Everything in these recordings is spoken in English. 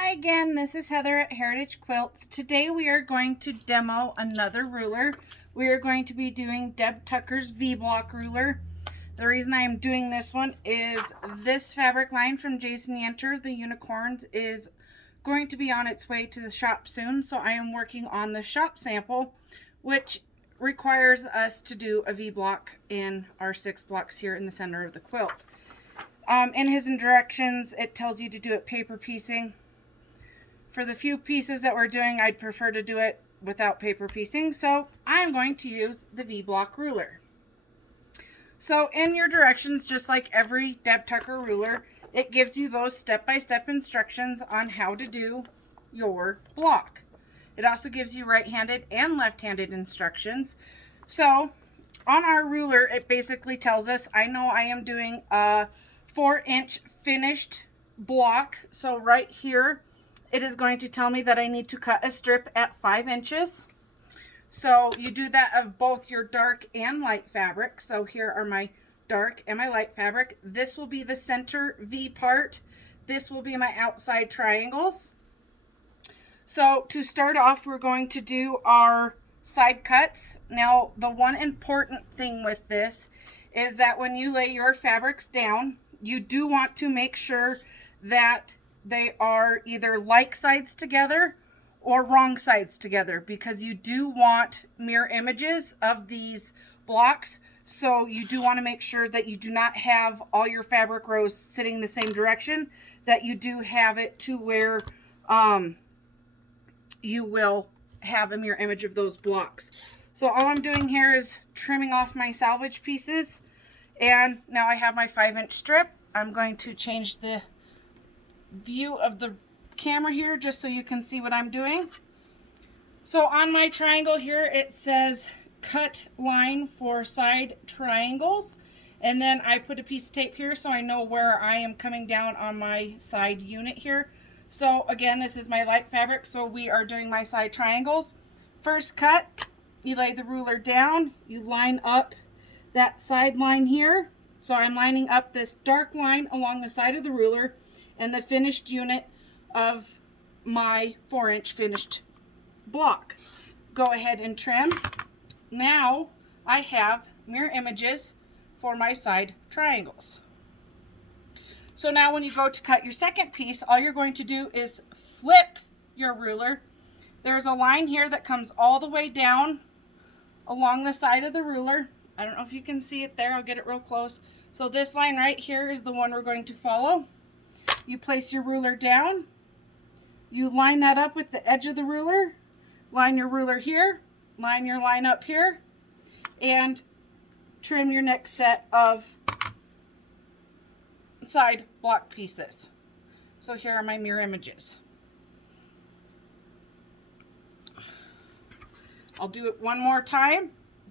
Hi again, this is Heather at Heritage Quilts. Today we are going to demo another ruler. We are going to be doing Deb Tucker's V-Block ruler. The reason I am doing this one is this fabric line from Jason Yanter, the Unicorns, is going to be on its way to the shop soon. So I am working on the shop sample, which requires us to do a V-block in our 6 blocks here in the center of the quilt. In his directions, it tells you to do it paper piecing. For the few pieces that we're doing, I'd prefer to do it without paper piecing, so I'm going to use the V-Block ruler. So in your directions, just like every Deb Tucker ruler, it gives you those step-by-step instructions on how to do your block. It also gives you right-handed and left-handed instructions. So on our ruler, it basically tells us, I know I am doing a 4-inch finished block. So right here, it is going to tell me that I need to cut a strip at 5 inches. So you do that of both your dark and light fabric. So here are my dark and my light fabric. This will be the center V part. This will be my outside triangles. So to start off, we're going to do our side cuts. Now, the one important thing with this is that when you lay your fabrics down, you do want to make sure that they are either like sides together or wrong sides together, because you do want mirror images of these blocks. So you do want to make sure that you do not have all your fabric rows sitting the same direction, that you do have it to where you will have a mirror image of those blocks. So all I'm doing here is trimming off my salvage pieces, and now I have my 5-inch strip. I'm going to change the view of the camera here just so you can see what I'm doing. So on my triangle here, it says cut line for side triangles, and then I put a piece of tape here so I know where I am coming down on my side unit here. So again, this is my light fabric, so we are doing my side triangles. First cut, you lay the ruler down, you line up that side line here. So I'm lining up this dark line along the side of the ruler and the finished unit of my 4-inch finished block. Go ahead and trim. Now I have mirror images for my side triangles. So now when you go to cut your second piece, all you're going to do is flip your ruler. There's a line here that comes all the way down along the side of the ruler. I don't know if you can see it there. I'll get it real close. So this line right here is the one we're going to follow. You place your ruler down, you line that up with the edge of the ruler, line your ruler here, line your line up here, and trim your next set of side block pieces. So here are my mirror images. I'll do it one more time.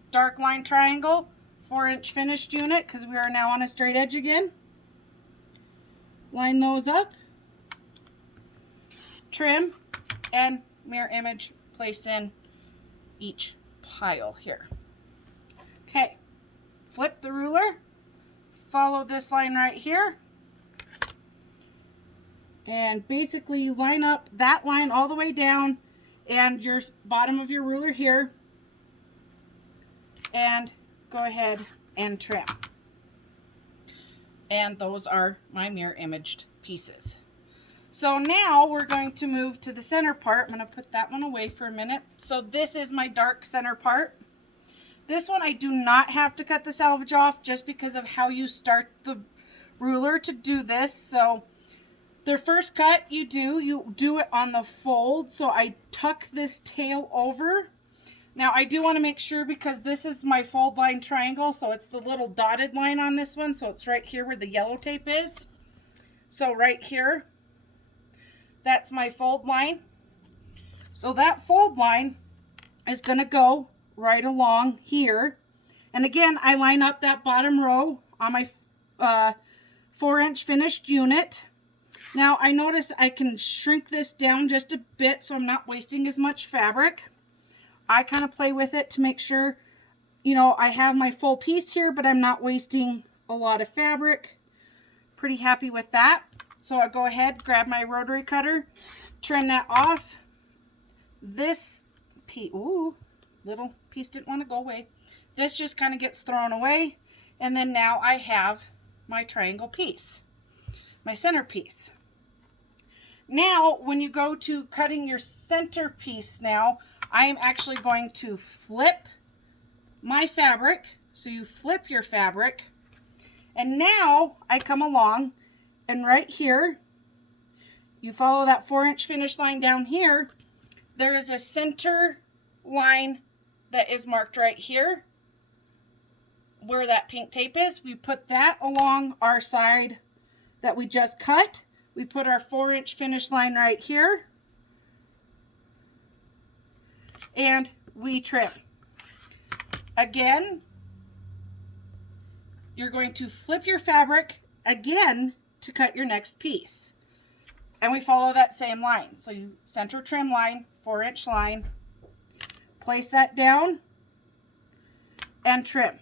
Dark line triangle, 4-inch finished unit, because we are now on a straight edge again. Line those up, trim, and mirror image place in each pile here. Okay, flip the ruler, follow this line right here, and basically you line up that line all the way down and your bottom of your ruler here, and go ahead and trim. And those are my mirror imaged pieces. So now we're going to move to the center part. I'm going to put that one away for a minute. So this is my dark center part. This one I do not have to cut the salvage off just because of how you start the ruler to do this. So the first cut you do it on the fold. So I tuck this tail over. Now I do want to make sure, because this is my fold line triangle, so it's the little dotted line on this one, so it's right here where the yellow tape is. So right here, that's my fold line. So that fold line is going to go right along here. And again, I line up that bottom row on my 4-inch finished unit. Now I notice I can shrink this down just a bit so I'm not wasting as much fabric. I kind of play with it to make sure, you know, I have my full piece here, but I'm not wasting a lot of fabric. Pretty happy with that. So I'll go ahead, grab my rotary cutter, trim that off. This piece, ooh, little piece didn't want to go away. This just kind of gets thrown away. And then now I have my triangle piece, my center piece. Now, when you go to cutting your center piece now, I am actually going to flip my fabric. So you flip your fabric. And now I come along and right here, you follow that 4-inch finish line down here. There is a center line that is marked right here where that pink tape is. We put that along our side that we just cut. We put our 4-inch finish line right here and we trim. Again, you're going to flip your fabric again to cut your next piece. And we follow that same line. So you center trim line, 4-inch line, place that down and trim.